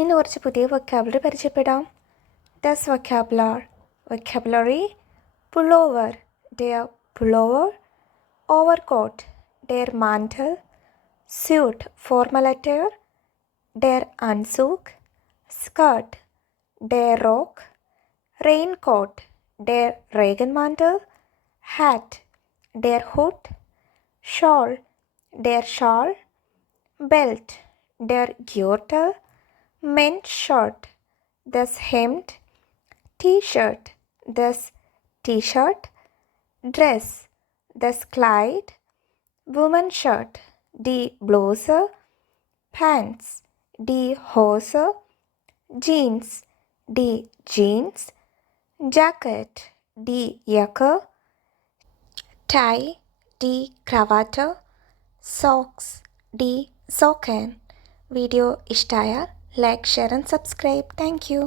ഇന്ന് കുറച്ച് പുതിയ വൊക്കാബുലറി പരിചയപ്പെടാം. ദസ് vocabulary pullover, der pullover, overcoat, der Mantel, suit, formal attire, der Anzug, skirt, der Rock, raincoat, der Regenmantel, hat, der Hood, shawl, der Schal, belt, der Gürtel, men's shirt, das Hemd, T-shirt, das T-shirt, dress, das Kleid, women's shirt, die Bluse, pants, die Hose, jeans, die Jeans, jacket, die Jacke, tie, die Krawatte, socks, die Socken. Video ഇഷ്ടമായാൽ like, share and subscribe. Thank U.